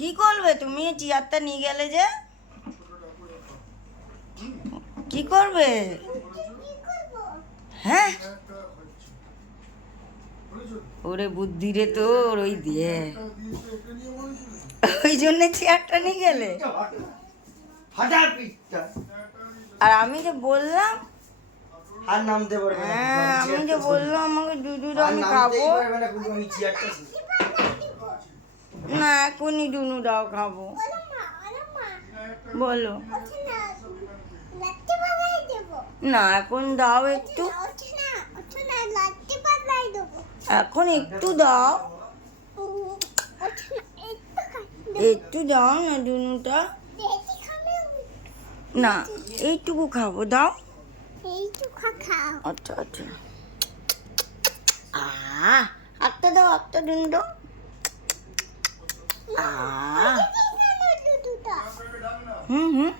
কি করবে তুমি? চেয়ারটা নিয়ে গেলে যে কি করবে? হ্যাঁ, ওরে বুদ্ধি রে তোর, ওই দিয়ে ওই জন্য চেয়ারটা নিয়ে গেলে। আর আমি যে বললাম, হ্যাঁ আমি যে বললাম আমাকে দুধুটা আমি খাবো না, এখনই দুনু দাও খাবো। বলো না, এখন দাও একটু, এখন একটু দাও, একটু দাও না দুনুটা। না এইটুকু খাবো, দাও। আচ্ছা আচ্ছা, একটা দাও, একটা দুনু দাও। হুম হুম,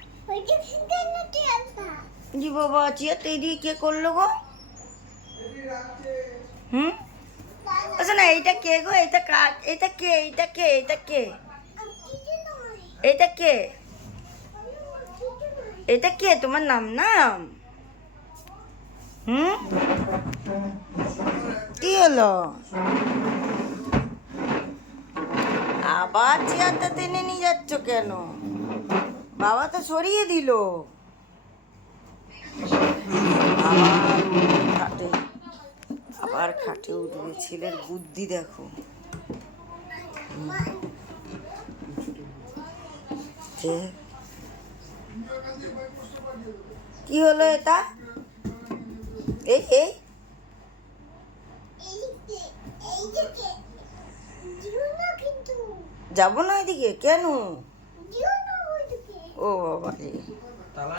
জি বাবা, চেয়ারটা এদিকে কে করলো গো? হুম, আচ্ছা না, এইটা কে গো? এটা কার? এটা কে? এটা কে? এটা কে? এটা কে? এটা কে? তোমার নাম নাম? হুম, কি হলো? আবার চেয়ারটা টেনে নিয়ে যাচ্ছ কেন? বাবা তো সরিয়ে দিল। খাটে, আবার খাটে উঠবে। ছেলের বুদ্ধি দেখো। কি হলো এটা? এই এই যাবো না এদিকে কেন? ও বাবা রে।